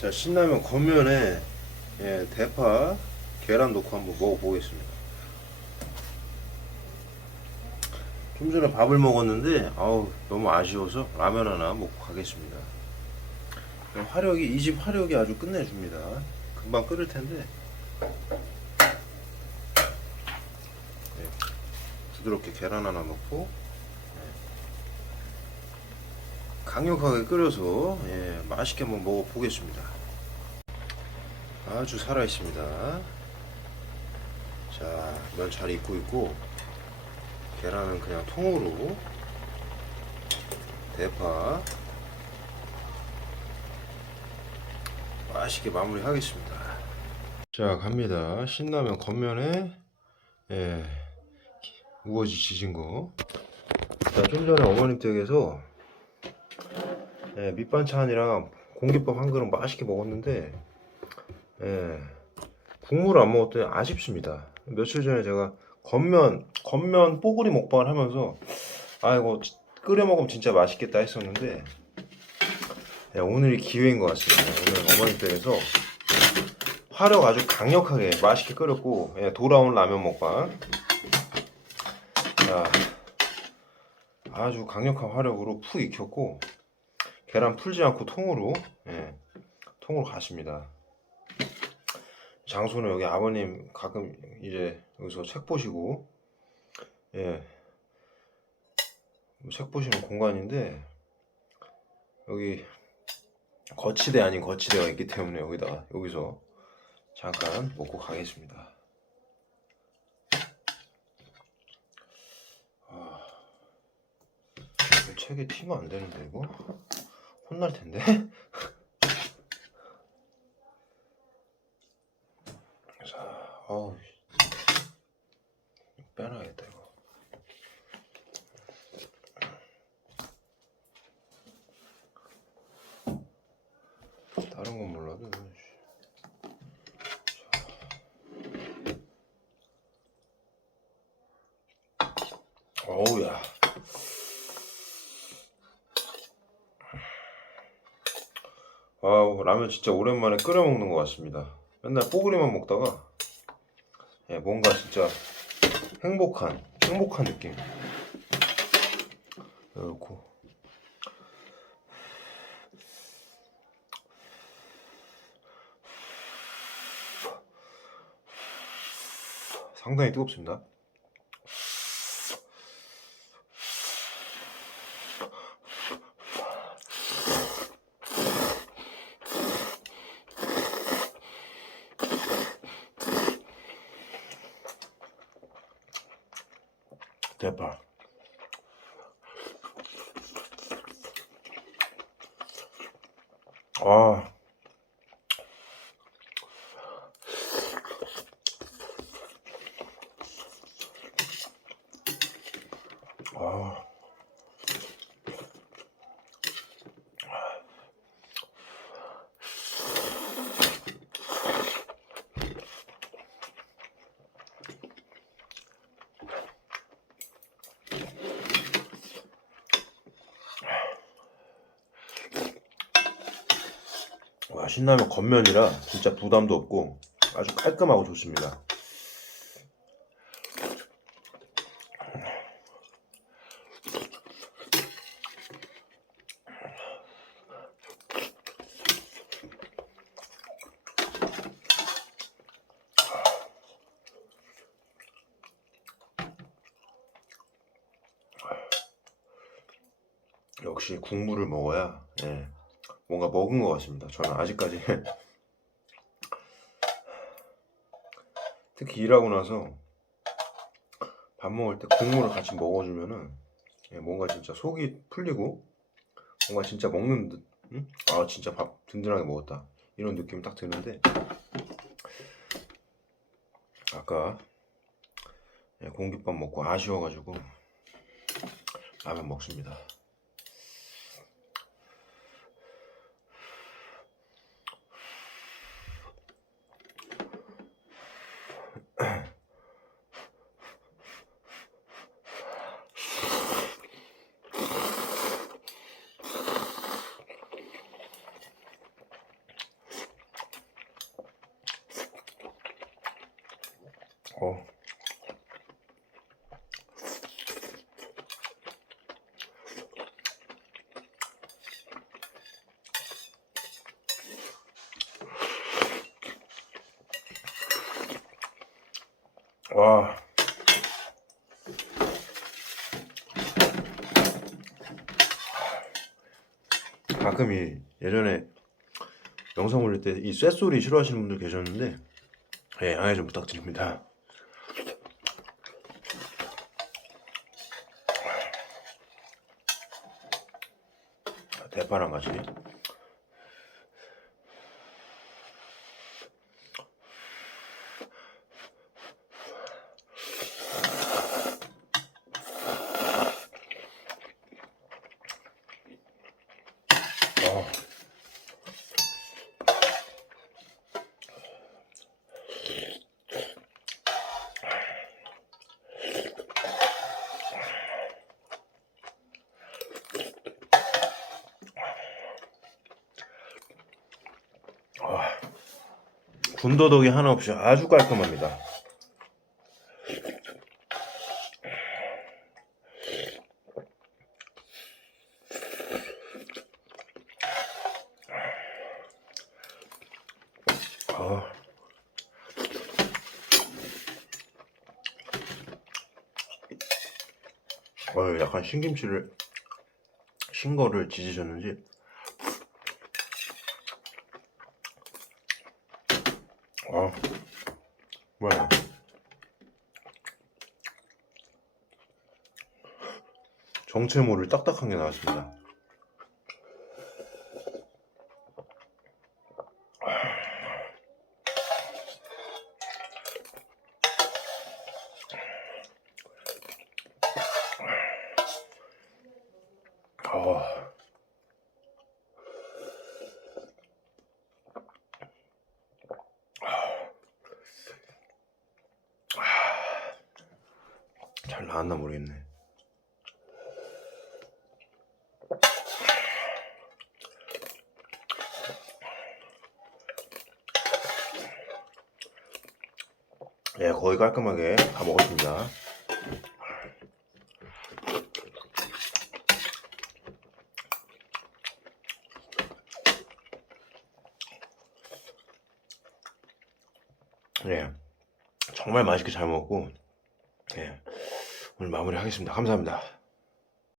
자 신라면 겉면에 예, 대파 계란 넣고 한번 먹어보겠습니다. 좀 전에 밥을 먹었는데 아우 너무 아쉬워서 라면 하나 먹고 가겠습니다. 화력이 이 집 화력이 아주 끝내줍니다. 금방 끓을 텐데. 예, 부드럽게 계란 하나 넣고 강력하게 끓여서 예, 맛있게 한번 먹어보겠습니다. 아주 살아있습니다. 자, 면 잘 익고 있고 계란은 그냥 통으로 대파 맛있게 마무리하겠습니다. 자, 갑니다. 신라면 겉면에 예, 우거지 지진 거. 자, 좀 전에 어머님 댁에서 예, 밑반찬이랑 공깃밥 한 그릇 맛있게 먹었는데 예, 국물을 안 먹었더니 아쉽습니다. 며칠 전에 제가 겉면 겉면 뽀글이 먹방을 하면서 아이고 끓여 먹으면 진짜 맛있겠다 했었는데 예, 오늘이 기회인 것 같습니다. 오늘 어머니 댁에서 화력 아주 강력하게 맛있게 끓였고 예, 돌아온 라면 먹방 자, 아주 강력한 화력으로 푹 익혔고 계란 풀지 않고 통으로 예, 통으로 가십니다. 장소는 여기 아버님 가끔 이제 여기서 책 보시고 예, 뭐책 보시는 공간인데 여기 거치대 아닌 거치대가 있기 때문에 여기다가 여기서 잠깐 먹고 가겠습니다. 아, 이 책에 튀면 안 되는데 이거 혼날 텐데. 자, 어우, 빼놔야겠다 이거. 다른 건 몰라도. 어우야. 아우 라면 진짜 오랜만에 끓여 먹는 것 같습니다. 맨날 뽀글이만 먹다가 예, 뭔가 진짜 행복한 행복한 느낌. 이렇고 상당히 뜨겁습니다. 아. 아. 와, 신라면 겉면이라 진짜 부담도 없고 아주 깔끔하고 좋습니다. 역시 국물을 먹어야 예, 뭔가 먹은 것 같습니다. 저는 아직까지 특히 일하고 나서 밥 먹을 때 국물을 같이 먹어주면은 예, 뭔가 진짜 속이 풀리고 뭔가 진짜 먹는 듯, 응? 아 진짜 밥 든든하게 먹었다 이런 느낌이 딱 드는데 아까 예, 공깃밥 먹고 아쉬워가지고 라면 먹습니다. 어. 와. 가끔 이 예전에 영상 올릴 때 이 쇳소리 싫어하시는 분들 계셨는데 예, 양해 좀 부탁드립니다. 대파랑 같이 어. 군더더기 하나 없이 아주 깔끔합니다. 아. 어, 약간 신김치를 신 거를 지지셨는지 아 뭐야 정체모를 딱딱한 게 나왔습니다 어. 잘 나왔나 모르겠네. 예, 거의 깔끔하게 다 먹었습니다. 예, 정말 맛있게 잘 먹었고, 예, 오늘 마무리 하겠습니다. 감사합니다.